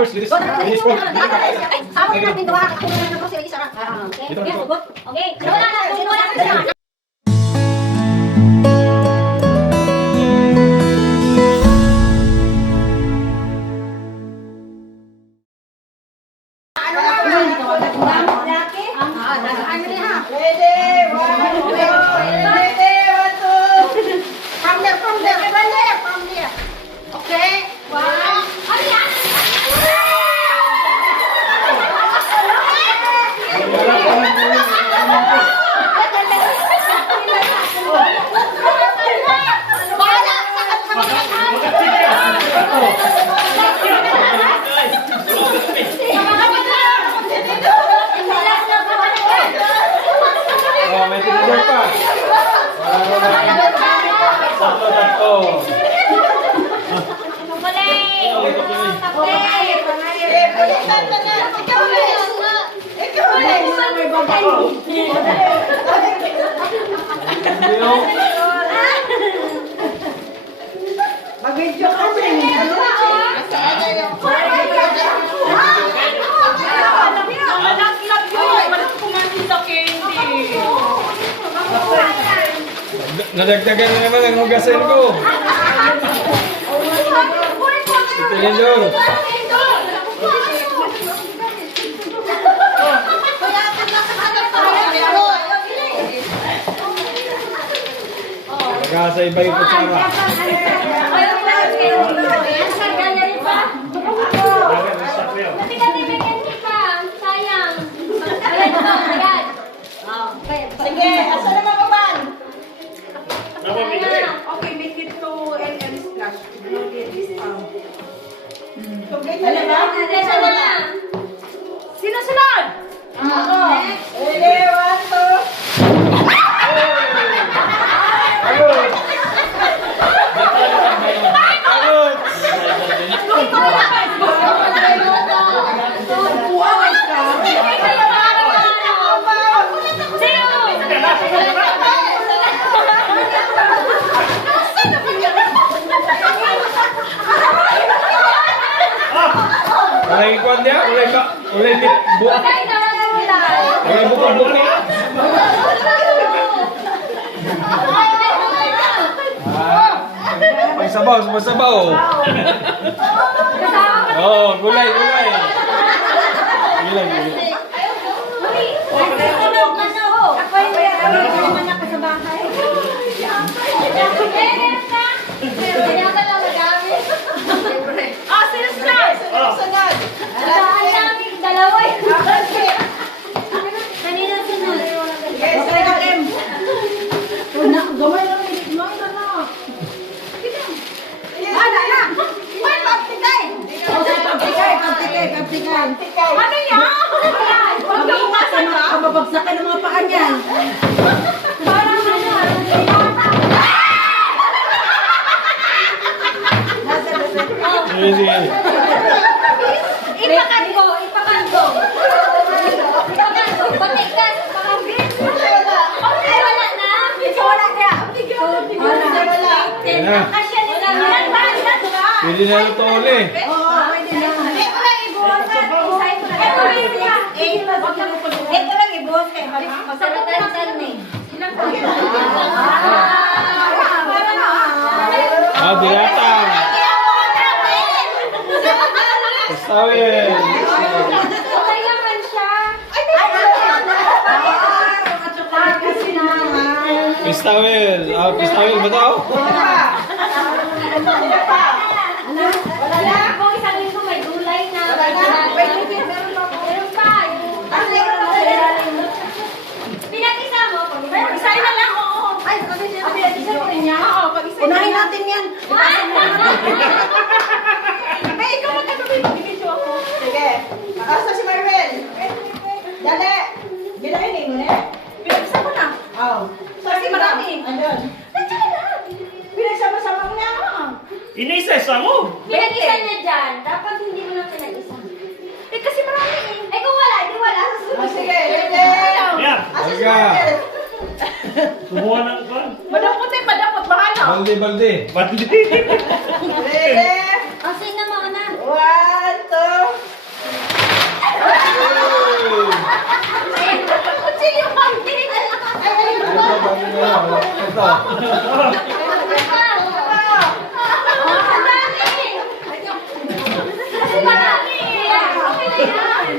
first. Linis first. Sama na natin doon. Kunin na ko sila isa. Okay. Wala na. Wala na. May tinador pa. Mag-video ka rin. Nadagdagan na naman ang hugasin ko. Tinador. Nagasa iba yung kutsara. Sige, asa na mababan? Okay, make it to LL splash. Complete na ba? Sino sunod? Ako. Ready, 1, 2. Ulay kuan dia, ulay buka. Ulay buka. Sabaw. Oh, gulay. Gulay. Mababagsakan ng mga paa niyan. Ipakan ko. Patikas. Wala na. Wala kaya. Kasya nila. Pwede na ito uli. Ito lang ibuhos kayo. Masarap-sarap ni. Binatang. Pastawin. Okay naman siya. Pistawil. Pistawil ba daw? Kung isang linggo may gulay na. Meron pa. Pinag-isa mo. Isa na lang, oo. Ay, pinag-isa mo rin niya. Oo, pag-isa. Unahin natin yan. May ikaw magkatabi. Mag-video ako. Sige. Nakasa si Marvel. Dali. Binahin mo na. Pinag-isa ko na. Oo. Kasi marami. Andun. Nandiyan na. Pinagsama-sama mo na. Inisa mo. Pinag-isa niya dyan. Dapat hindi mo lang pinag-isa. Kasi marami eh. Ay, kung wala, di wala. Sige, ready. Yan. Asa si Aga. Marvel. Kumuha ng kwan. Madapot eh, madapot. Bahala. Balde. Bandi. Ready. Ang sing na mga na. 1, 2.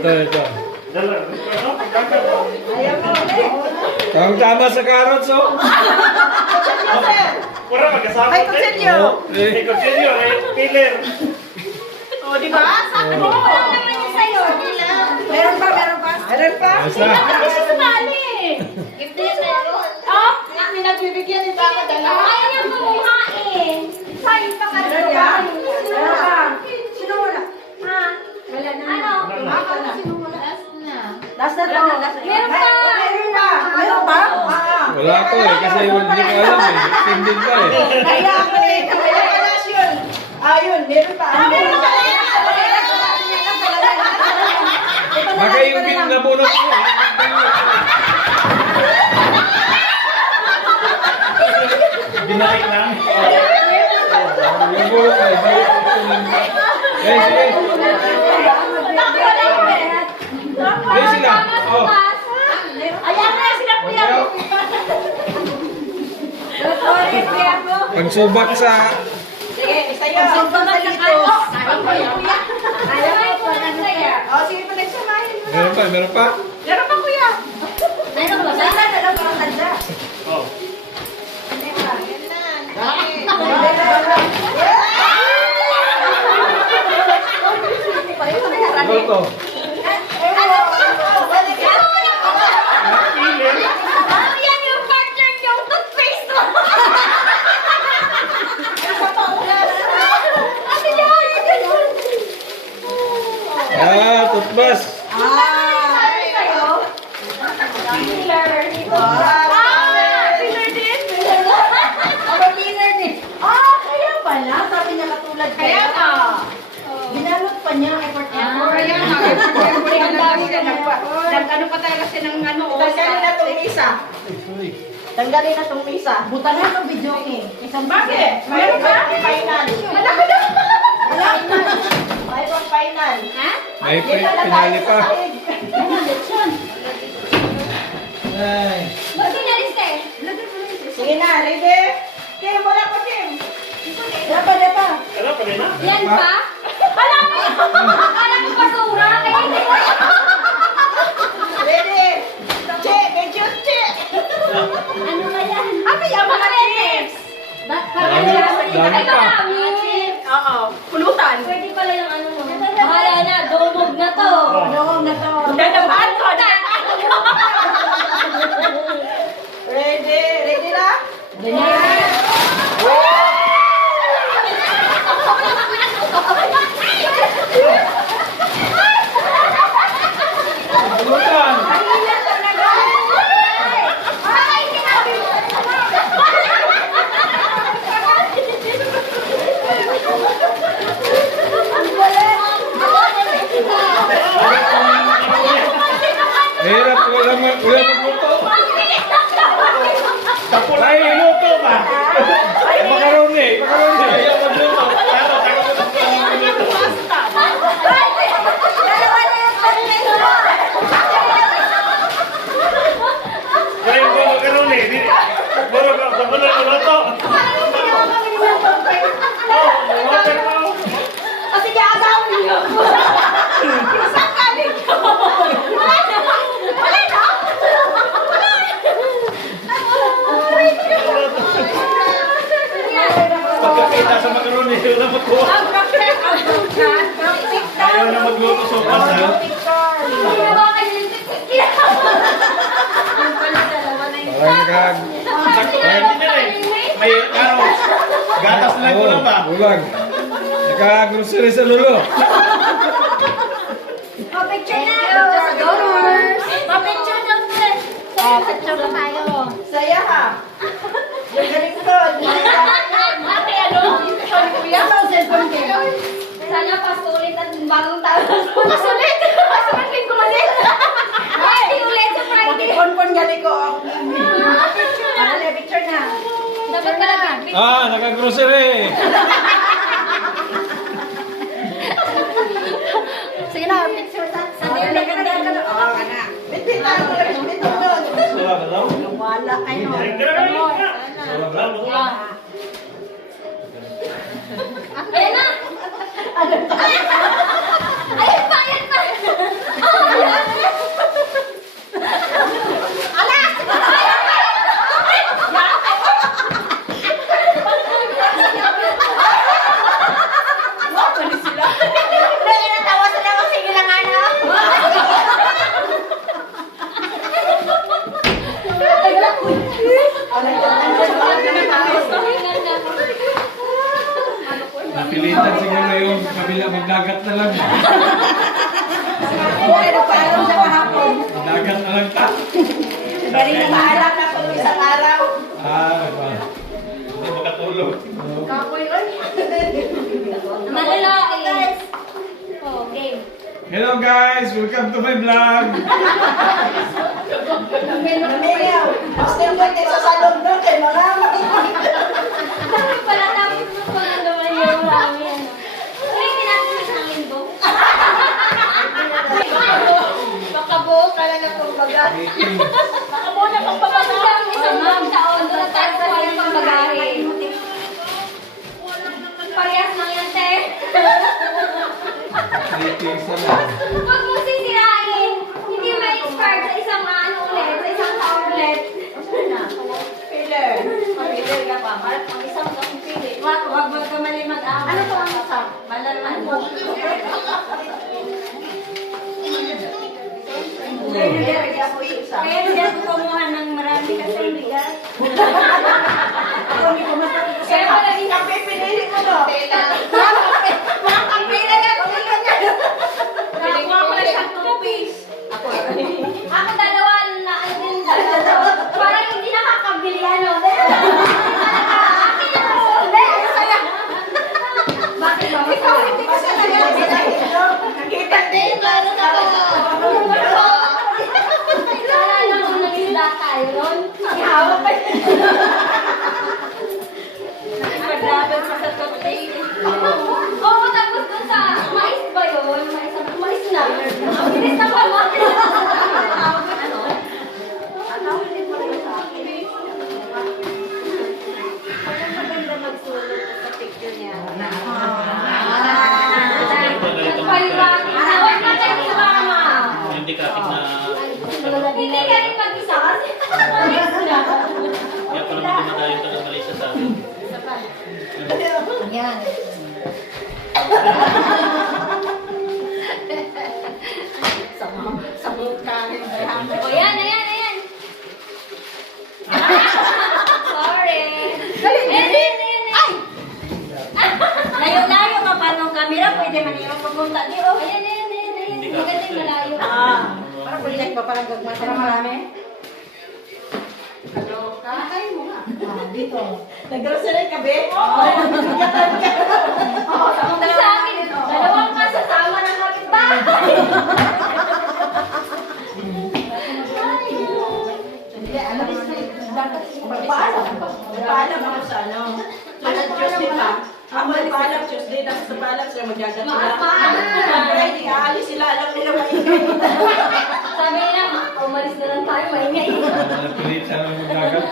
Ito. Dala. Ano? Kakak ko. Ayaw mo ulit. Tama sa carrots, oh. Pura magkasama. Ay, kutsilyo. May kutsilyo. May pilir. O, di ba? Sakto. Meron pa, meron pa. Meron pa. Basta. Hindi siya sumali. Oh, Pinagbibigyan ni Papa dala. Ayaw niya kumuhain. Sayang pa ka. Meron pa. Meron pa. Sino muna? Ha? Wala na. Ano? Ako na. Sino muna? Last na. Last na to. Meron pa. Meron pa. Meron pa? Wala ko eh, kasi hindi ko alam eh. Sindin pa eh. Kaya ako eh. Kaya kalas yun. Ayun, meron pa. Meron pa. Baka yung pinabunot ko eh. Binaik lang. Yung bulot eh. Guys, sige. Guys, sila. Oh. ayan na sila kuya. Pagsubak sa... Sige, isa yun. Pagsubak sa dito. O, sige pa nagsamahin mo. Meron pa? Meron pa kuya. Meron pa. Sana na lang parang tanda. Oh. Ano to? Pilir. Yan yung partner yung toothpaste mo. Ate Jan! Toothbrush. Kaya pala, sabi niya katulad Kaya ka. Binalot pa niya, effort niya. Kaya nga. Nag-ano pa tayo kasi ng ano. Tanggalin na itong isa. Tanggalin na itong isa. Buta na itong video eh. Isang Bakit? Meron pa? Final. Malaki na. Final. Mayroong final. Ha? May pinali pa. Ay. Ba't pinalis ka eh? Sige na, ready? Kim, wala pa Kim. Dapat, dapat. Ano pa rin na? Yan pa? Alam mo basura. Kaya hindi ko Ready? Che, medyo che. Ano ba yan? Ano yung mga chips? Dami pa. Oo. Pulutan. Pwede pala yung ano mo. Bahala na, dumog na to. Ano na to? Dadabahan ko. Ready? Ready na? Bulutan. Hirap, wala magluto. Ay, luto ba? Makaroni. Ayaw magluto. Ano? Takot ko na magluto. Kaya yung bulo ka ron eh. Bulo ka. Bulo ka luto. Oh, water pa. Kasi kaya asawin niyo. Saan galing ko? Wala na. Wala na. Pagkakita sa makaroni, wala magkuha. Ayaw na magluto sa pasa. Parang May carrots. Gatas lang ko lang ba? Ulag. Naka-grocery sa lulo. Papicture na! Sa donors! Papicture na ulit! Papicture na tayo! Saya ha. Yung galing ko. Ate, ano? Sorry, kuya. Ano ang cellphone kayo? Sana pasulit at bagong taon. Pasulit. Pasulit din ko man din. Ay, ulit sa Friday! Pon galing ko. Ano, picture na. Dapat pala Naka-grocery. Sige na, picture na. Sa Ganda, ganda, ganda. Oo, ka na. Bitbitan mo lang. Bitbitan mo. Wala ba daw? Wala kayo. Wala ba? Ayan na! Ayan pa! Ayan pa! Buhay na paalam sa kahapon. Dagat na lang ta. Galing na maalam na kung isang araw. Iba. Hindi makatulog. Kapoy, oy. Malalaki. Oh, game. Hello guys, welcome to my vlog. Mamayaw. Gusto mo tayo sa salon doon kay mga Tapos pala, tapos pala naman yung ramen. Uy, tinapos ng linggo. makabuo ka na ng kumbaga. Nakabuo na pang pabaga. Isang buong taon, doon na tayo sa kanyang pambagahe. Parehas lang yan, te. Huwag mong sisirain. Hindi ma-expire sa isang ulit, sa isang taon ulit. Filler. Mag-filler ka pa. Ang isang kasing filler. Huwag ka mali mag-aaway. Ano po ang isang? Malalaman mo. Kaya hindi ako kumuha ng marami kasi bigat. Kaya pala din ang pipiliin mo to. Mga kampila na kung hindi ka Nakakuha ko lang isang toothpaste. Ako dalawa na ano din dalawa. Parang hindi nakakabili ano. Akin na po. Ano sa'yo? Bakit ba? Ikaw hindi ka sa nagagawa. Nakita din ba? Ano ka ba? Naalala ko nag-isda tayo nun. Ihawa pa yun. Nagpaglaban pa sa toothpaste. Oo, tapos dun sa mais ba yun? Mais na. Ang bilis na pa mo. Ano? Parang maganda magsulot sa picture niya. Nagpaliwanag. Huwag na kayo sa mama. Hindi kapit na... Hindi ka rin mag-isa kasi mais na. Kaya pala may dumadayo ka ng Malaysia sa akin. Yan. Sa mukha. O yan, ayan, ayan. Sorry. Ayan. Ay! Layo-layo ka pa nung camera, pwede man yung pupunta di. Oh, ayan. Maganda yung malayo. Parang project ba parang gagawin? Parang marami? Ano? Kakain mo nga. Dito. Nag-grocery ka, be? Oo. Nagkatan ka. Sa akin, dalawang kasasama ng kapitbahay. Hindi, ano dapat magpaalam. Magpaalam ako sa ano. Tulad Tuesday pa. Ako magpaalam Tuesday, tapos sa paalam sila magjagat sila. Friday, aalis sila. Alam nila maingay. Sabi nila, umalis na lang tayo, maingay. Napilit siya ng magdagat.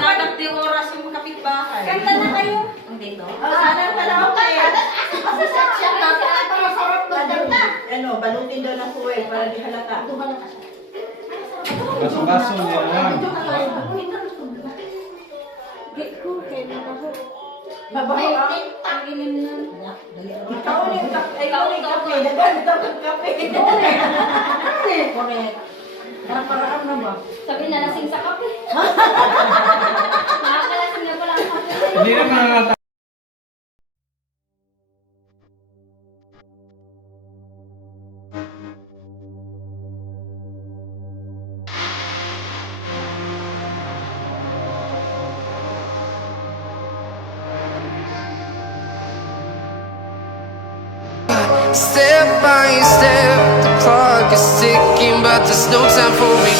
Dapat di oras yung kapitbahay. Kanta na kayo. Dito. Sana talaw kayo. Masasat siya. Masarap ba kanta? Ano, balutin daw ng kuwel para di halata. Baso-baso niya lang. Babaho ka? Ang ilim na. Ikaw ulit kape. Nagano daw ng kape. Correct. Parang na ba? Sabi na lasing sa kape. Nakakalasing na pala ang kape. Hindi na nakakata. Step by step, the clock is ticking, but there's no time for me.